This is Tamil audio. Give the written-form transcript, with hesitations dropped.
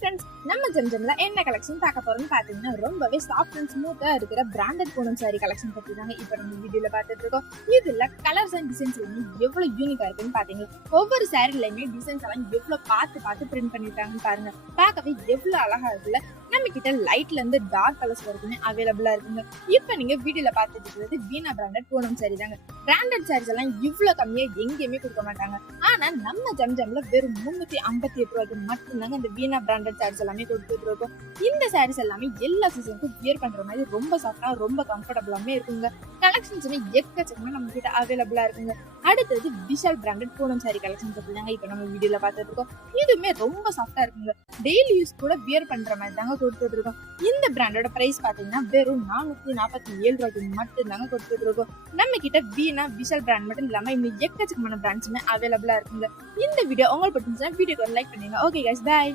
ஃப்ரெண்ட்ஸ், நம்ம ஜம்ஜம்ல என்ன கலெக்ஷன் பார்க்க போறோம்னு பாத்தீங்கன்னா ரொம்பவே சாஃப்ட் அண்ட் ஸ்மூத்தா இருக்கிற பிராண்டட் பூனம் சாரி கலெக்ஷன் பத்தி தாங்க இப்ப நம்ம வீடியோல பார்த்துட்டு இருக்கோம். இதுல கலர்ஸ் அண்ட் டிசைன்ஸ் எவ்வளவு யூனிக்கா இருக்குன்னு பாத்தீங்கன்னா ஒவ்வொரு சாரிலையுமே டிசைன்ஸ் எல்லாம் எவ்வளவு பார்த்து பிரிண்ட் பண்ணிருக்காங்கன்னு பாருங்க. பார்க்கவே எவ்வளவு அழகா இருக்குல்ல. நம்ம கிட்ட லைட்ல இருந்து டார்க் கலர்ஸ் வரைக்குமே அவைலபிளா இருக்குங்க. இப்ப நீங்க வீடியோல பார்த்துட்டு இருக்கிறது வீணா பிராண்டட் பூனம் சாரி தாங்க. பிராண்டட் சாரீஸ் எல்லாம் இவ்வளவு கம்மியா எங்கேயுமே கொடுக்க மாட்டாங்க. ஆனா நம்ம ஜம்ஜம்ல வெறும் 358 ரூபாய்க்கு மட்டும்தாங்க இந்த வீணா பிராண்டட் சாரீஸ் எல்லாமே கொடுத்துட்டு இருக்கோம். இந்த சாரீஸ் எல்லாமே எல்லா சீசனுக்கும் வியர் பண்ற மாதிரி ரொம்ப சாஃப்டா ரொம்ப கம்ஃபர்டபுளாமே இருக்குங்க. கலெக்ஷன்ஸ் எக்கச்சக்கமா நம்ம கிட்ட அவைலபிளா இருக்குங்க. அடுத்தது Vishal branded Poonam sorry collection பத்தி தாங்க இப்ப நம்ம வீடியோல பார்த்துட்டு இருக்கோம். இதுவுமே ரொம்ப சாஃப்டா இருக்குங்க. டெய்லி யூஸ் கூட வியர் பண்ற மாதிரி தாங்க கொடுத்துட்டு இருக்கோம். இந்த பிராண்டோட பிரைஸ் பாத்தீங்கன்னா வெறும் 447 ரூபாய்க்கு மட்டும் தாங்க கொடுத்துட்டு இருக்கோம். நம்ம கிட்ட வீணா விஷால் பிராண்ட் மட்டும் இல்லாம இன்னும் எக்கச்சக்கமான பிராண்ட்ஸுமே அவைலபிளா இருக்குங்க. இந்த வீடியோ உங்களுக்கு பிடிச்சிருந்தா வீடியோக்கு லைக் பண்ணுங்க. Okay guys, by.